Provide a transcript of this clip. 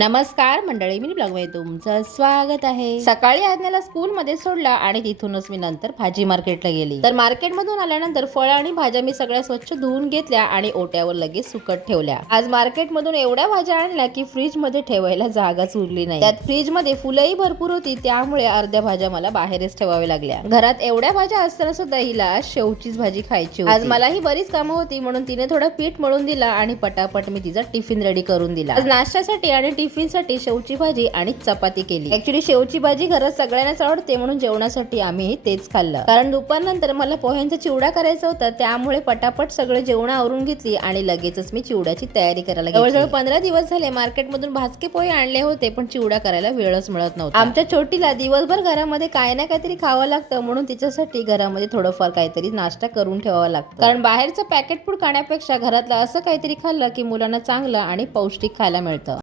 नमस्कार मंडळी मी ब्लॉगमध्ये तुमचं स्वागत आहे. सकाळी आज्ञाला स्कूल मध्ये सोडला आणि तिथूनच मी नंतर भाजी मार्केटला गेली. तर मार्केटमधून आल्यानंतर फळं आणि भाज्या मी सगळ्या स्वच्छ धुवून घेतल्या आणि ओट्यावर लगेच सुकट ठेवल्या. आज मार्केटमधून एवढ्या भाज्या आणल्या की फ्रीजमध्ये ठेवायला जागाच उरली नाही. त्यात फ्रीजमध्ये फुलंही भरपूर होती त्यामुळे अर्ध्या भाज्या मला बाहेरच ठेवाव्या लागल्या. घरात एवढ्या भाज्या असताना सुद्धा हिला शेवचीच भाजी खायची आज मलाही बरीच कामं होती म्हणून तिने थोडं पीठ मळून दिला आणि पटापट मी तिचा टिफिन रेडी करून दिला. आज नाश्त्यासाठी आणि टिफिनसाठी शेवची भाजी आणि चपाती केली. ऍक्च्युली शेवची भाजी घरात सगळ्यांनाच आवडते म्हणून जेवणासाठी आम्ही तेच खाल्लं. कारण दुपारनंतर मला पोह्यांचा चिवडा करायचा होता त्यामुळे पटापट सगळे जेवण आवरून घेतली आणि लगेचच मी चिवड्याची तयारी करायला जवळजवळ पंधरा दिवस झाले मार्केटमधून भाजके पोहे आणले होते पण चिवडा करायला वेळच मिळत नव्हता. आमच्या छोटीला दिवसभर घरामध्ये काय ना काहीतरी खावं लागतं म्हणून तिच्यासाठी घरामध्ये थोडंफार काहीतरी नाश्ता करून ठेवावा लागतं. कारण बाहेरचं पॅकेट फूड खाण्यापेक्षा घरातलं असं काहीतरी खाल्लं की मुलांना चांगलं आणि पौष्टिक खायला मिळतं.